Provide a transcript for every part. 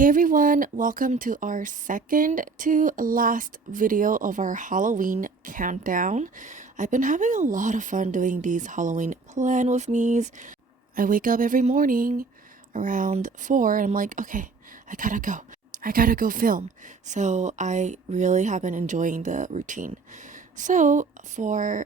Hey everyone, welcome to our second to last video of our Halloween countdown. I've been having a lot of fun doing these Halloween plan with me's. I wake up every morning around 4 and I'm like, okay, I gotta go. I gotta go film. So I really have been enjoying the routine. So for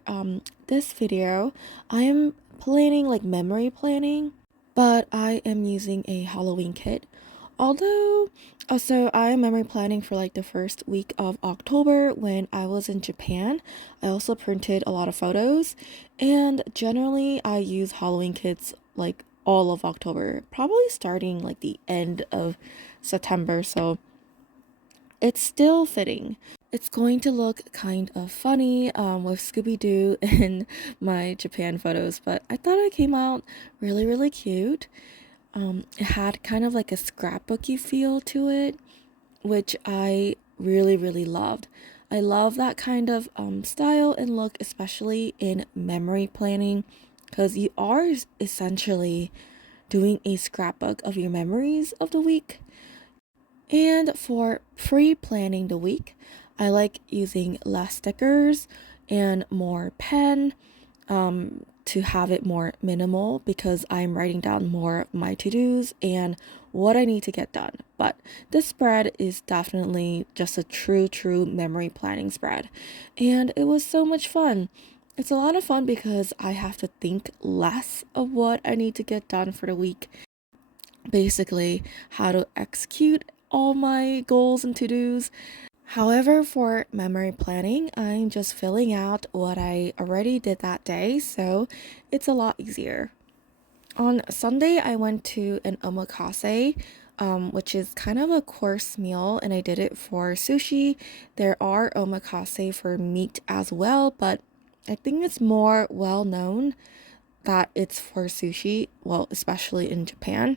this video, I am planning like memory planning, but I am using a Halloween kit. Although, also I am memory planning for like the first week of October when I was in Japan. I also printed a lot of photos, and generally I use Halloween kits like all of October, probably starting like the end of September, so it's still fitting. It's going to look kind of funny with Scooby-Doo in my Japan photos, but I thought it came out really cute. It had kind of like a scrapbooky feel to it, which I really loved. I love that kind of style and look, especially in memory planning, because you are essentially doing a scrapbook of your memories of the week. And for pre-planning the week, I like using less stickers and more pen to have it more minimal because I'm writing down more of my to-dos and what I need to get done. But this spread is definitely just a true memory planning spread. And it was so much fun. It's a lot of fun because I have to think less of what I need to get done for the week. Basically, how to execute all my goals and to-dos. However, for memory planning, I'm just filling out what I already did that day, so it's a lot easier. On Sunday, I went to an omakase, which is kind of a course meal, and I did it for sushi. There are omakase for meat as well, but I think it's more well known that it's for sushi, well, especially in Japan.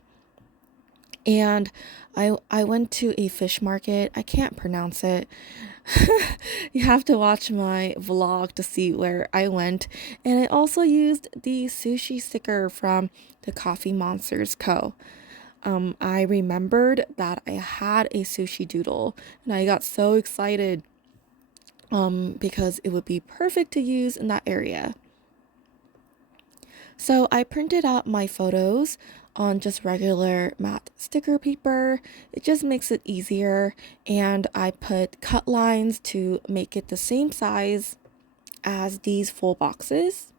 And I went to a fish market. I can't pronounce it. You have to watch my vlog to see where I went. And I also used the sushi sticker from the Coffee Monsters Co. I remembered that I had a sushi doodle and I got so excited because it would be perfect to use in that area. So I printed out my photos on just regular matte sticker paper. It just makes it easier, and I put cut lines to make it the same size as these full boxes.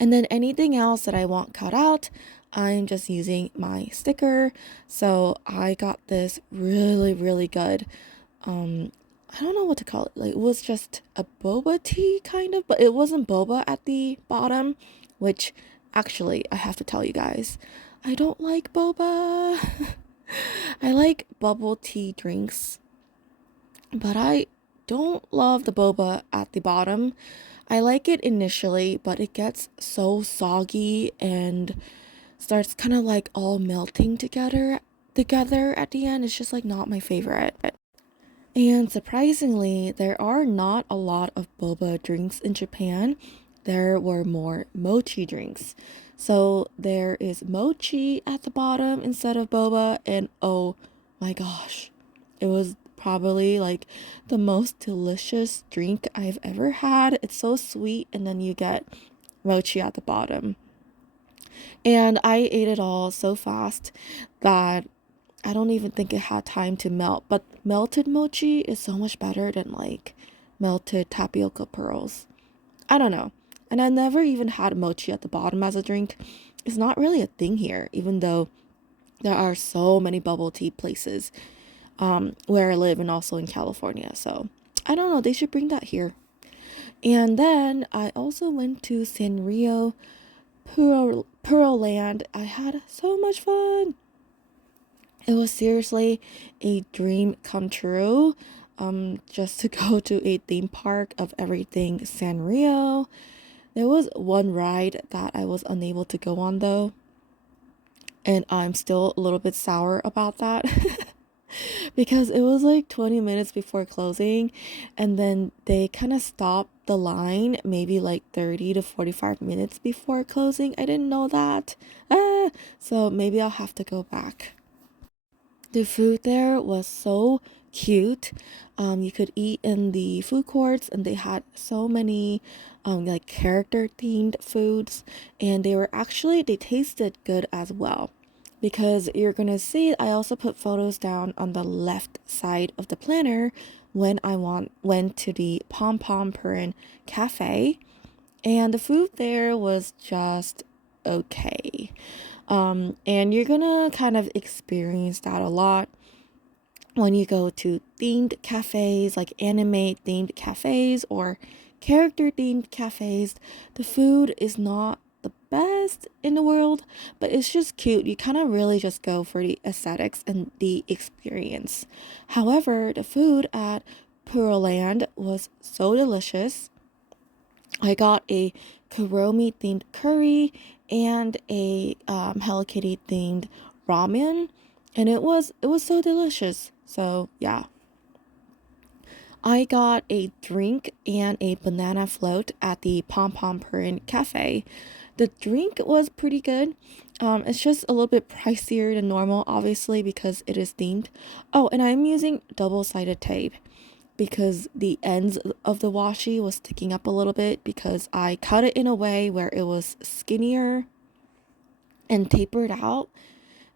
And then anything else that I want cut out, I'm just using my sticker. So I got this really good I don't know what to call it. Like, it was just a boba tea kind of, but it wasn't boba at the bottom, which actually I have to tell you guys, I don't like boba. I like bubble tea drinks, but I don't love the boba at the bottom. I like it initially, but it gets so soggy and starts kind of like all melting together at the end. It's just like not my favorite. And surprisingly, there are not a lot of boba drinks in Japan. There were more mochi drinks. So there is mochi at the bottom instead of boba, and oh my gosh, it was probably like the most delicious drink I've ever had. It's so sweet, and then you get mochi at the bottom. And I ate it all so fast that I don't even think it had time to melt, but melted mochi is so much better than like melted tapioca pearls. I don't know. And I never even had mochi at the bottom as a drink. It's not really a thing here, even though there are so many bubble tea places where I live and also in California. So I don't know, they should bring that here. And then I also went to Sanrio Pearl Land. I had so much fun. It was seriously a dream come true, just to go to a theme park of everything Sanrio. There was one ride that I was unable to go on though, and I'm still a little bit sour about that because it was like 20 minutes before closing, and then they kind of stopped the line maybe like 30 to 45 minutes before closing. I didn't know that. So maybe I'll have to go back. The food there was so cute. You could eat in the food courts, and they had so many like character themed foods, and they tasted good as well. Because you're gonna see, I also put photos down on the left side of the planner when went to the Pom Pom Purin Cafe, and the food there was just okay. And you're gonna kind of experience that a lot when you go to themed cafes, like anime themed cafes or character themed cafes. The food is not the best in the world, but it's just cute. You kind of really just go for the aesthetics and the experience. However, the food at Puroland was so delicious. I got a Kuromi themed curry and a Hello Kitty themed ramen, and it was so delicious. So yeah, I got a drink and a banana float at the Pom Pom Purin Cafe. The drink was pretty good. It's just a little bit pricier than normal, obviously, because it is themed. Oh, and I'm using double-sided tape because the ends of the washi was sticking up a little bit because I cut it in a way where it was skinnier and tapered out,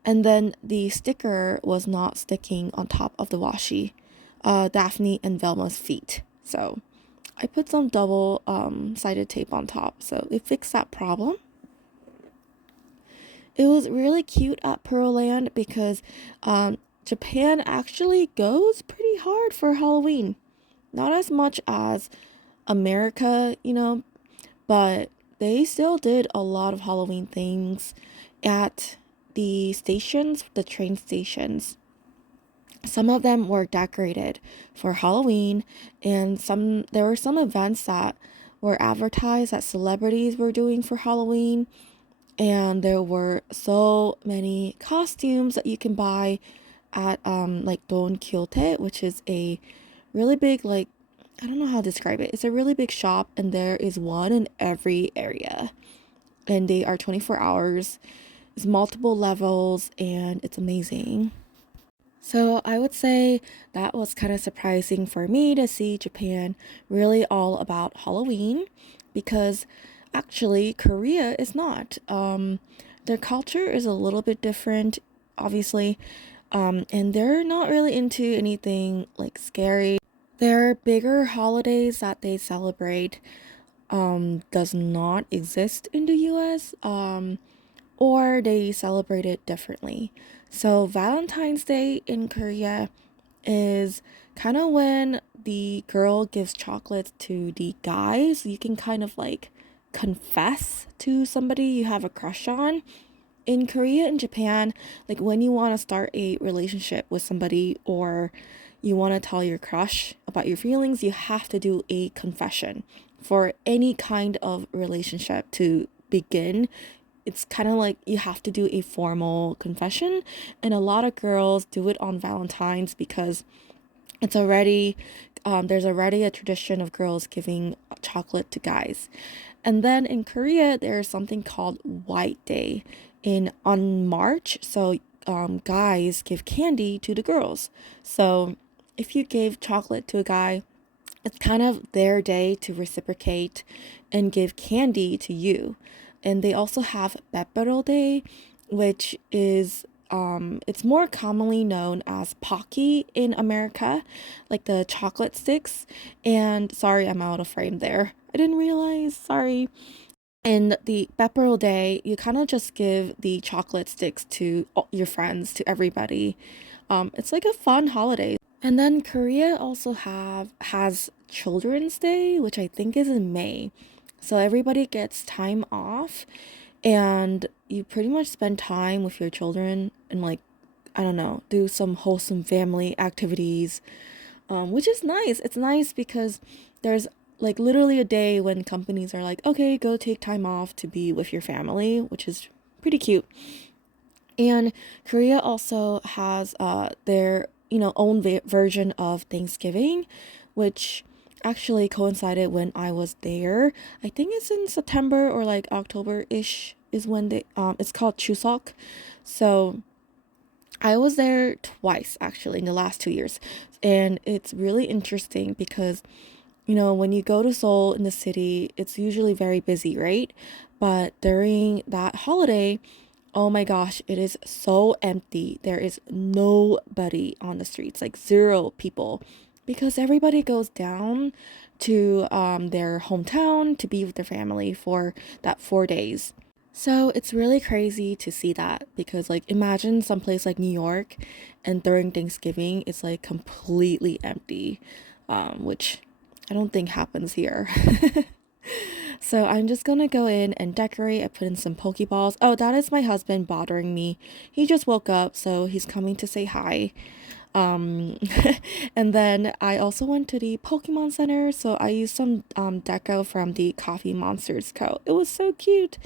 and then the sticker was not sticking on top of the washi. Daphne and Velma's feet. So I put some double sided tape on top, so it fixed that problem. It was really cute at Pearland because Japan actually goes pretty hard for Halloween. Not as much as America, but they still did a lot of Halloween things at the stations, the train stations. Some of them were decorated for Halloween, and there were some events that were advertised that celebrities were doing for Halloween, and there were so many costumes that you can buy at like Don Quixote, which is a really big, like, I don't know how to describe it. It's a really big shop, and there is one in every area, and they are 24 hours. It's multiple levels, and it's amazing. So I would say that was kind of surprising for me to see Japan really all about Halloween, because actually Korea is not. Their culture is a little bit different, obviously, and they're not really into anything like scary. Their bigger holidays that they celebrate does not exist in the US. Or they celebrate it differently. So Valentine's Day in Korea is kind of when the girl gives chocolates to the guys. You can kind of like confess to somebody you have a crush on. In Korea and Japan, like when you want to start a relationship with somebody or you want to tell your crush about your feelings, you have to do a confession for any kind of relationship to begin. It's kind of like you have to do a formal confession, and a lot of girls do it on Valentine's because it's already there's already a tradition of girls giving chocolate to guys. And then in Korea there's something called White Day in on March. So guys give candy to the girls. So if you gave chocolate to a guy, it's kind of their day to reciprocate and give candy to you. And they also have Pepero Day, which is it's more commonly known as Pocky in America, like the chocolate sticks. And sorry, I'm out of frame there. I didn't realize, sorry. In the Pepero Day, you kind of just give the chocolate sticks to all your friends, to everybody. It's like a fun holiday. And then Korea also has Children's Day, which I think is in May. So everybody gets time off, and you pretty much spend time with your children and, like, I don't know, do some wholesome family activities, which is nice. It's nice because there's like literally a day when companies are like, okay, go take time off to be with your family, which is pretty cute. And Korea also has their own version of Thanksgiving, which actually coincided when I was there. I think it's in September or like October-ish is when they it's called Chuseok. So I was there twice actually in the last 2 years. And it's really interesting because, when you go to Seoul in the city, it's usually very busy, right? But during that holiday, oh my gosh, it is so empty. There is nobody on the streets, like zero people, because everybody goes down to their hometown to be with their family for that 4 days. So it's really crazy to see that because, like, imagine someplace like New York and during Thanksgiving, it's like completely empty, which I don't think happens here. So I'm just gonna go in and decorate. I put in some Pokeballs. Oh, that is my husband bothering me. He just woke up, so he's coming to say hi. Um, and then I also went to the Pokemon Center, so I used some deco from the Coffee Monsters Co. It was so cute.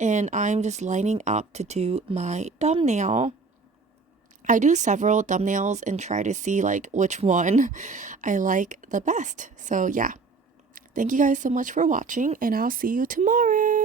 And I'm just lining up to do my thumbnail. I do several thumbnails and try to see like which one I like the best. So yeah. Thank you guys so much for watching, and I'll see you tomorrow.